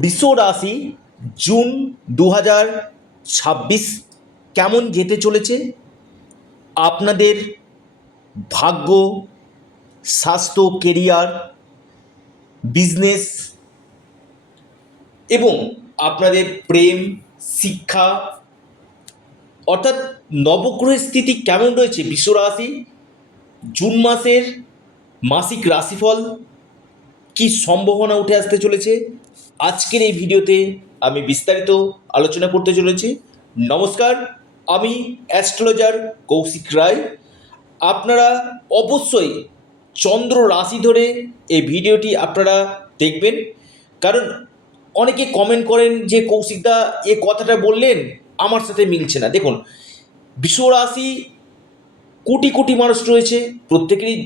বৃষ রাশি জুন 2026 কেমন যেতে চলেছে, আপনাদের ভাগ্য, স্বাস্থ্য, কেরিয়ার, বিজনেস এবং আপনাদের প্রেম, শিক্ষা অর্থাৎ নবগ্রহের স্থিতি কেমন রয়েছে বৃষ রাশি, জুন মাসের মাসিক রাশিফল কি সম্ভাবনা উঠে আসতে চলেছে, আজকের এই ভিডিওতে আমি বিস্তারিত আলোচনা করতে চলেছি। নমস্কার, আমি অ্যাস্ট্রোলজার কৌশিক রায়। আপনারা অবশ্যই চন্দ্র রাশি ধরে এই ভিডিওটি আপনারা দেখবেন, কারণ অনেকে কমেন্ট করেন যে কৌশিকদা এ কথাটা বললেন আমার সাথে মিলছে না। দেখুন, বৃষ রাশি কোটি কোটি মানুষ রয়েছে, প্রত্যেকেরই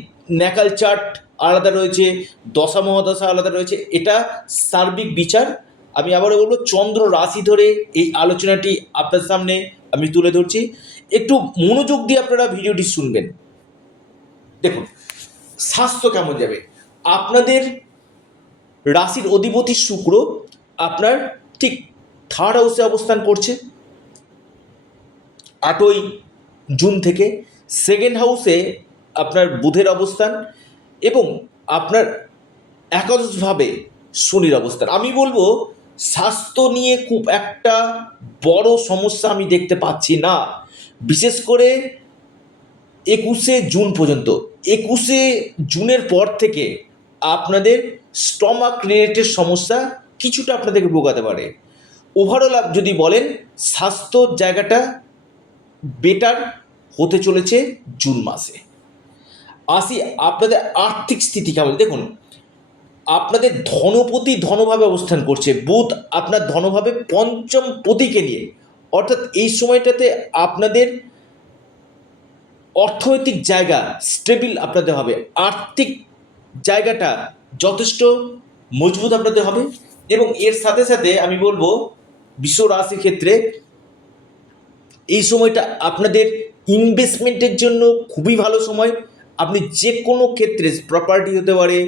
ন্যাকাল চার্ট আলাদা রয়েছে, দশা মহাদশা আলাদা রয়েছে, এটা সার্বিক বিচার। আমি আবারও বলবো, চন্দ্র রাশি ধরে এই আলোচনাটি আপনার সামনে আমি তুলে ধরছি, একটু মনোযোগ দিয়ে আপনারা ভিডিওটি শুনবেন। দেখুন, স্বাস্থ্য কেমন যাবে। আপনাদের রাশির অধিপতি শুক্র আপনার ঠিক থার্ড হাউসে অবস্থান করছে 8ই জুন থেকে। সেকেন্ড হাউসে আপনার বুধের অবস্থান এবং আপনার একাদশভাবে শনির অবস্থান। আমি বলবো স্বাস্থ্য নিয়ে খুব একটা বড় সমস্যা আমি দেখতে পাচ্ছি না, বিশেষ করে 21শে জুন পর্যন্ত। 21শে জুনের পর থেকে আপনাদের স্টমাক রিলেটেড সমস্যা কিছুটা আপনাদেরকে ভোগাতে পারে। ওভারঅল যদি বলেন, স্বাস্থ্যর জায়গাটা বেটার হতে চলেছে জুন মাসে। আসি আপনাদের আর্থিক স্থিতি কেমন। দেখুন, আপনাদের ধনপতি ধনভাবে অবস্থান করছে, বুধ আপনার ধনভাবে পঞ্চম পতিকে নিয়ে, অর্থাৎ এই সময়টাতে আপনাদের অর্থনৈতিক জায়গা স্টেবিল আপনাদের হবে, আর্থিক জায়গাটা যথেষ্ট মজবুত আপনাদের হবে। এবং এর সাথে সাথে আমি বলবো বৃষ রাশির ক্ষেত্রে এই সময়টা আপনাদের ইনভেস্টমেন্টের জন্য খুবই ভালো সময়। আপনি যে কোনো ক্ষেত্রে, প্রপার্টি হতে পারে,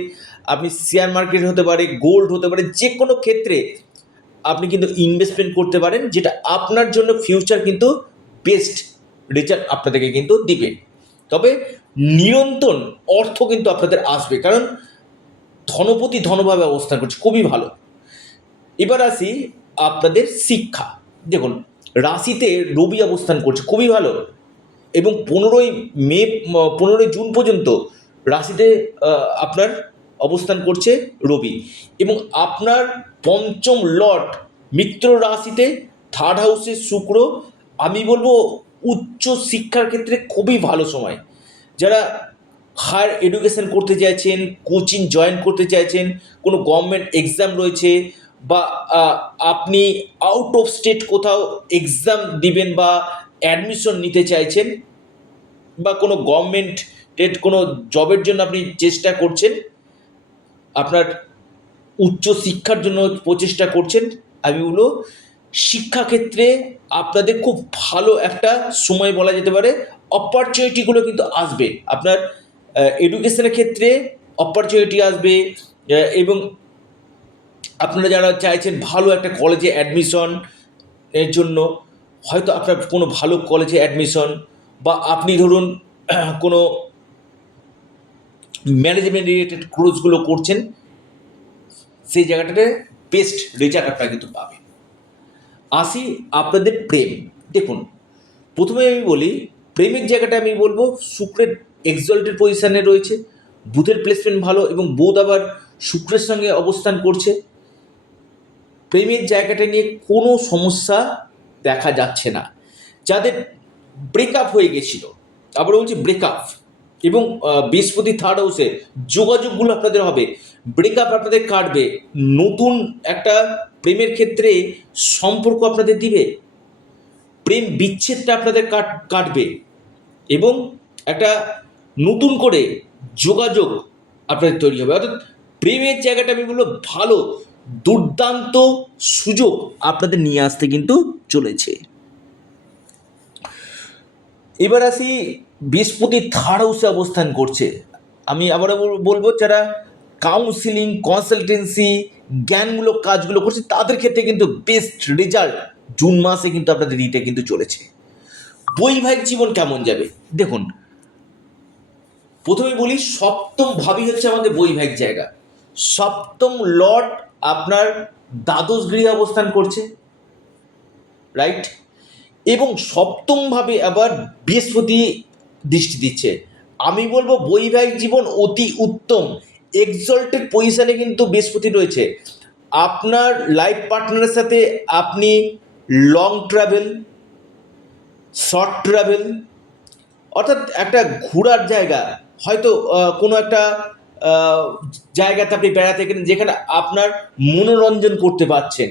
আপনি শেয়ার মার্কেট হতে পারে, গোল্ড হতে পারে, যে কোনো ক্ষেত্রে আপনি কিন্তু ইনভেস্টমেন্ট করতে পারেন, যেটা আপনার জন্য ফিউচার কিন্তু বেস্ট রেজাল্ট আপনাদেরকে কিন্তু দিবে। তবে নিরন্তর অর্থ কিন্তু আপনাদের আসবে, কারণ ধনপতি ধনভাবে অবস্থান করছে, খুবই ভালো। এবার আসি আপনাদের শিক্ষা। দেখুন, রাশিতে রবি অবস্থান করছে, খুবই ভালো। এবং 15ই জুন পর্যন্ত রাশিতে আপনার অবস্থান করছে রবি, এবং আপনার পঞ্চম লর্ড মিত্র রাশিতে থার্ড হাউসে শুক্র। আমি বলবো উচ্চ শিক্ষার ক্ষেত্রে খুবই ভালো সময়। যারা হায়ার এডুকেশন করতে চাইছেন, কোচিং জয়েন করতে চাইছেন, কোনো গভর্নমেন্ট এক্সাম রয়েছে, বা আপনি আউট অফ স্টেট কোথাও এক্সাম দিবেন বা অ্যাডমিশন নিতে চাইছেন, বা কোনো গভর্নমেন্টের কোনো জবের জন্য আপনি চেষ্টা করছেন, আপনার উচ্চ শিক্ষার জন্য প্রচেষ্টা করছেন, আমি বলবো শিক্ষাক্ষেত্রে আপনাদের খুব ভালো একটা সময় বলা যেতে পারে। অপরচুনিটিগুলো কিন্তু আসবে, আপনার এডুকেশনের ক্ষেত্রে অপরচুনিটি আসবে। এবং আপনারা যারা চাইছেন ভালো একটা কলেজে অ্যাডমিশন এর জন্য, হয়তো আপনার কোনো ভালো কলেজে অ্যাডমিশন, বা আপনি ধরুন কোনো ম্যানেজমেন্ট রিলেটেড কোর্সগুলো করছেন, সেই জায়গাটাতে বেস্ট রেজাল্ট আপনারা কিন্তু পাবেন। আসি আপনাদের প্রেম। দেখুন, প্রথমে আমি বলি প্রেমের জায়গাটা আমি বলবো শুক্রের এক্সল্টেড পজিশানে রয়েছে, বুধের প্লেসমেন্ট ভালো, এবং বুধ আবার শুক্রের সঙ্গে অবস্থান করছে। প্রেমের জায়গাটা নিয়ে কোনো সমস্যা দেখা যাচ্ছে না। যাদের ব্রেকআপ হয়ে গেছিল, আবার বলছি ব্রেকআপ, এবং বৃহস্পতি থার্ড হাউসে যোগাযোগগুলো আপনাদের হবে, ব্রেকআপ আপনাদের কাটবে, নতুন একটা প্রেমের ক্ষেত্রে সম্পর্ক আপনাদের দিবে, প্রেম বিচ্ছেদটা আপনাদের কাটবে, এবং একটা নতুন করে যোগাযোগ আপনাদের তৈরি হবে। অর্থাৎ প্রেমের জায়গাটা আমি বলবো ভালো, দুর্দান্ত সুযোগ আপনাদের নিয়ে আসতে কিন্তু চলেছে। এবার আসি বৃহস্পতি থার্ড হাউসে অবস্থান করছে। আমি আবারও বলবো, যারা কাউন্সিলিং, কনসালটেন্সি জ্ঞানমূলক কাজগুলো করছে তাদের ক্ষেত্রে কিন্তু বেস্ট রেজাল্ট জুন মাসে কিন্তু আপনাদের দিতে কিন্তু চলেছে। বৈবাহিক জীবন কেমন যাবে দেখুন, প্রথমে বলি সপ্তম ভাবই হচ্ছে আমাদের বৈবাহিক জায়গা। সপ্তম লর্ড আপনার দ্বাদশ গৃহে অবস্থান করছে, রাইট? এবং সপ্তমভাবে আবার বৃহস্পতি দৃষ্টি দিচ্ছে। আমি বলবো বৈবাহিক জীবন অতি উত্তম, এক্সল্টেড পজিশনে কিন্তু বৃহস্পতি রয়েছে। আপনার লাইফ পার্টনারের সাথে আপনি লং ট্রাভেল, শর্ট ট্রাভেল, অর্থাৎ একটা ঘোরার জায়গা, হয়তো কোনো একটা জায়গাতে আপনি বেড়াতে গেলেন যেখানে আপনার মনোরঞ্জন করতে পারছেন,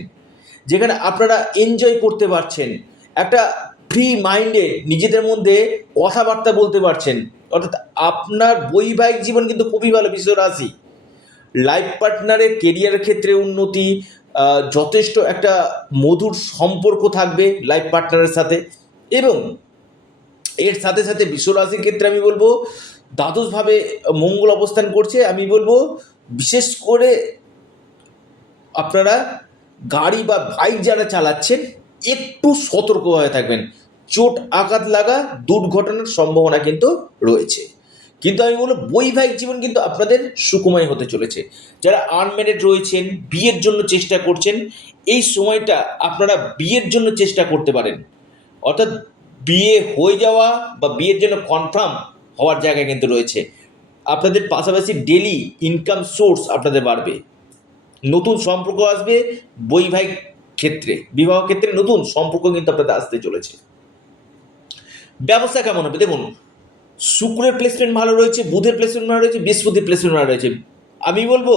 যেখানে আপনারা এনজয় করতে পারছেন, একটা ফ্রি মাইন্ডে নিজেদের মধ্যে কথাবার্তা বলতে পারছেন, অর্থাৎ আপনার বৈবাহিক জীবন কিন্তু খুবই ভালো বৃষ রাশি। লাইফ পার্টনারের কেরিয়ারের ক্ষেত্রে উন্নতি, যথেষ্ট একটা মধুর সম্পর্ক থাকবে লাইফ পার্টনারের সাথে। এবং এর সাথে সাথে বৃষ রাশির ক্ষেত্রে আমি বলবো দ্বাদশভাবে মঙ্গল অবস্থান করছে। আমি বলবো বিশেষ করে আপনারা গাড়ি বা বাইক যারা চালাচ্ছেন একটু সতর্কভাবে থাকবেন, চোট আঘাত লাগা দুর্ঘটনার সম্ভাবনা কিন্তু রয়েছে। কিন্তু আমি বলবো বৈবাহিক জীবন কিন্তু আপনাদের সুখময় হতে চলেছে। যারা আনম্যারিড রয়েছেন, বিয়ের জন্য চেষ্টা করছেন, এই সময়টা আপনারা বিয়ের জন্য চেষ্টা করতে পারেন, অর্থাৎ বিয়ে হয়ে যাওয়া বা বিয়ের জন্য কনফার্ম হওয়ার জায়গা কিন্তু রয়েছে। আপনাদের পাশাপাশি ডেলি ইনকাম সোর্স আপনাদের বাড়বে, নতুন সম্পর্ক আসবে বৈবাহিক ক্ষেত্রে, বিবাহ ক্ষেত্রে নতুন সম্পর্ক কিন্তু আপনাদের আসতে চলেছে। ব্যবসা কেমন হবে দেখুন, শুক্রের প্লেসমেন্ট ভালো রয়েছে, বুধের প্লেসমেন্ট ভালো রয়েছে, বৃহস্পতির প্লেসমেন্ট ভালো রয়েছে। আমি বলবো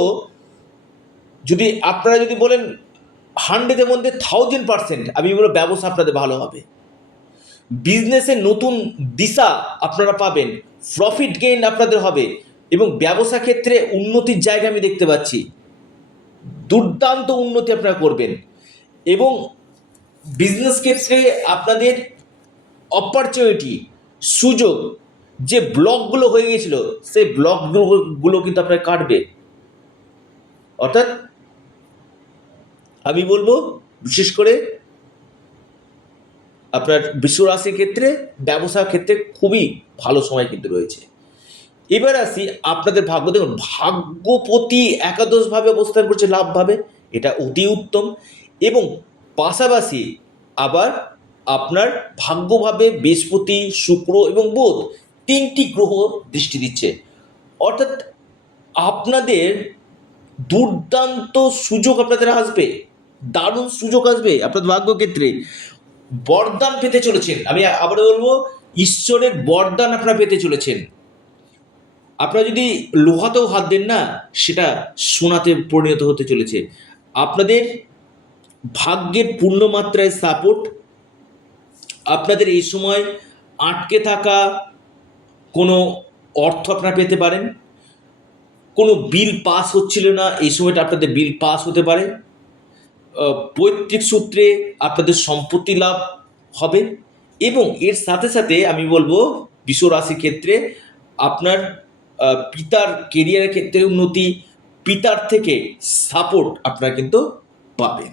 যদি আপনারা যদি বলেন 100-এর মধ্যে 1000%, আমি বলবো ব্যবসা আপনাদের ভালো হবে। বিজনেসের নতুন দিশা আপনারা পাবেন, প্রফিট গেইন আপনাদের হবে এবং ব্যবসা ক্ষেত্রে উন্নতির জায়গা আমি দেখতে পাচ্ছি, দুর্দান্ত উন্নতি আপনারা করবেন। এবং বিজনেস ক্ষেত্রে আপনাদের অপরচুনিটি, সুযোগ, যে ব্লকগুলো হয়ে গিয়েছিল সেই ব্লকগুলো কিন্তু আপনার কাটবে। অর্থাৎ আমি বলবো বিশেষ করে আপনার বৃষ রাশির ক্ষেত্রে ব্যবসার ক্ষেত্রে খুবই ভালো সময় কিন্তু রয়েছে। এবার আসি আপনাদের ভাগ্য। দেখুন ভাগ্যপতি একাদশভাবে অবস্থান করছে লাভভাবে, এটা অতি উত্তম। এবং পাশাপাশি আবার আপনার ভাগ্যভাবে বৃহস্পতি, শুক্র এবং বুধ তিনটি গ্রহ দৃষ্টি দিচ্ছে, অর্থাৎ আপনাদের দুর্দান্ত সুযোগ আপনাদের আসবে, দারুণ সুযোগ আসবে আপনাদের ভাগ্যক্ষেত্রে। বরদান পেতে চলেছেন, আমি আবারও বলবো ঈশ্বরের বরদান আপনারা পেতে চলেছেন। আপনারা যদি লোহাতেও হাত দেন না, সেটা সোনাতে পরিণত হতে চলেছে। আপনাদের ভাগ্যের পূর্ণমাত্রায় সাপোর্ট, আপনাদের এই সময় আটকে থাকা কোনো অর্থ আপনারা পেতে পারেন। কোনো বিল পাস হচ্ছিল না, এই সময়টা আপনাদের বিল পাস হতে পারে। পৈতৃক সূত্রে আপনাদের সম্পত্তি লাভ হবে। এবং এর সাথে সাথে আমি বলবো বৃষ রাশির ক্ষেত্রে আপনার পিতার কেরিয়ারের ক্ষেত্রে উন্নতি, পিতার থেকে সাপোর্ট আপনারা কিন্তু পাবেন।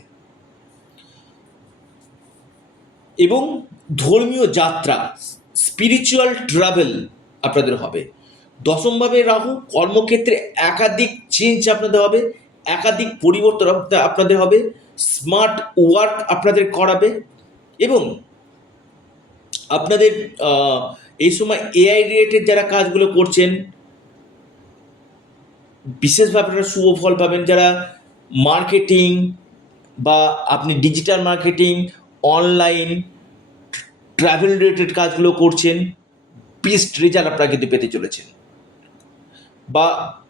এবং ধর্মীয় যাত্রা, স্পিরিচুয়াল ট্রাভেল আপনাদের হবে। দশমভাবে রাহু, কর্মক্ষেত্রে একাধিক চেঞ্জ আপনাদের হবে, একাধিক পরিবর্তন আপনাদের হবে, স্মার্ট ওয়ার্ক আপনাদের করাবে। এবং আপনাদের এই সময় এআই রিলেটেড যারা কাজগুলো করছেন বিশেষভাবে আপনারা শুভ ফল পাবেন। যারা মার্কেটিং বা আপনি digital marketing, online travel related কাজগুলো করছেন, বেস্ট রেজাল্ট আপনারা কিন্তু পেতে চলেছেন। বা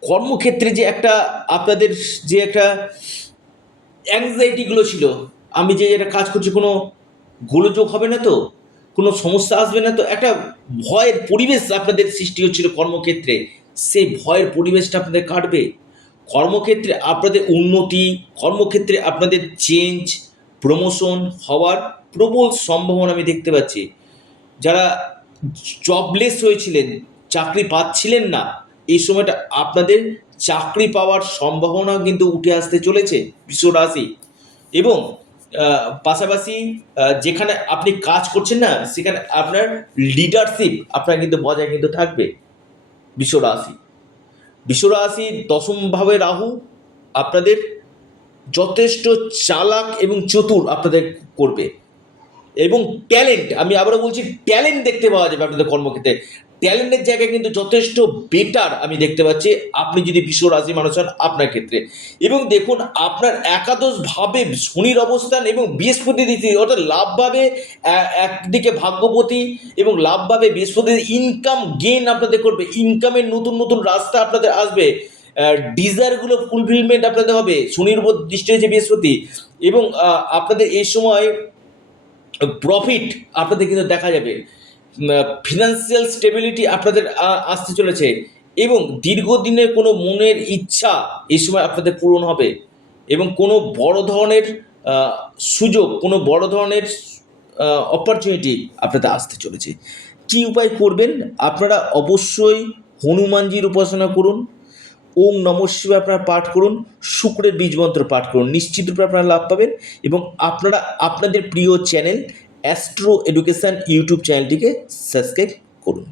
কর্মক্ষেত্রে যে একটা আপনাদের যে একটা অ্যাংজাইটিগুলো ছিল, আমি যে একটা কাজ করছি কোনো গোলযোগ হবে না তো, কোনো সমস্যা আসবে না তো, একটা ভয়ের পরিবেশ আপনাদের সৃষ্টি হচ্ছিল কর্মক্ষেত্রে, সেই ভয়ের পরিবেশটা আপনাদের কাটবে। কর্মক্ষেত্রে আপনাদের উন্নতি, কর্মক্ষেত্রে আপনাদের চেঞ্জ, প্রমোশন হওয়ার প্রবল সম্ভাবনা আমি দেখতে পাচ্ছি। যারা জবলেস হয়েছিলেন, চাকরি পাচ্ছিলেন না, এই সময়টা আপনাদের চাকরি পাওয়ার সম্ভাবনা কিন্তু উঠে আসতে চলেছে বৃষ রাশি। এবং পাশাপাশি যেখানে আপনি কাজ করছেন না, সেখানে আপনার লিডারশিপ আপনার কিন্তু বজায় কিন্তু থাকবে বৃষ রাশি। বৃষ রাশি দশমভাবে রাহু আপনাদের যথেষ্ট চালাক এবং চতুর আপনাদের করবে। এবং ট্যালেন্ট, আমি আবারও বলছি, ট্যালেন্ট দেখতে পাওয়া যাবে আপনাদের কর্মক্ষেত্রে। ট্যালেন্টের জায়গায় কিন্তু যথেষ্ট বেটার আমি দেখতে পাচ্ছি আপনি যদি বৃষ রাশি মানুষ হন আপনার ক্ষেত্রে। এবং দেখুন আপনার একাদশভাবে শনির অবস্থান এবং বৃহস্পতি দিতি, অর্থাৎ লাভভাবে একদিকে ভাগ্যপতি এবং লাভভাবে বৃহস্পতি ইনকাম গেইন আপনাদের করবে, ইনকামের নতুন নতুন রাস্তা আপনাদের আসবে, ডিজায়ারগুলো ফুলফিলমেন্ট আপনাদের হবে, শনির উপর দৃষ্টি হয়েছে বৃহস্পতি। এবং আপনাদের এই সময় প্রফিট আপনাদের কিন্তু দেখা যাবে, ফিনান্সিয়াল স্টেবিলিটি আপনাদের আসতে চলেছে। এবং দীর্ঘদিনের কোনো মনের ইচ্ছা এই সময় আপনাদের পূরণ হবে। এবং কোনো বড় ধরনের সুযোগ, কোনো বড় ধরনের অপরচুনিটি আপনাদের আসতে চলেছে। কী উপায় করবেন? আপনারা অবশ্যই হনুমানজির উপাসনা করুন, ওম নমঃ শিবায় আপনারা পাঠ করুন, শুক্রের বীজ মন্ত্র পাঠ করুন, নিশ্চিত রূপে আপনারা লাভ পাবেন। এবং আপনারা আপনাদের প্রিয় চ্যানেল অ্যাস্ট্রো এডুকেশান ইউটিউব চ্যানেলটিকে সাবস্ক্রাইব করুন।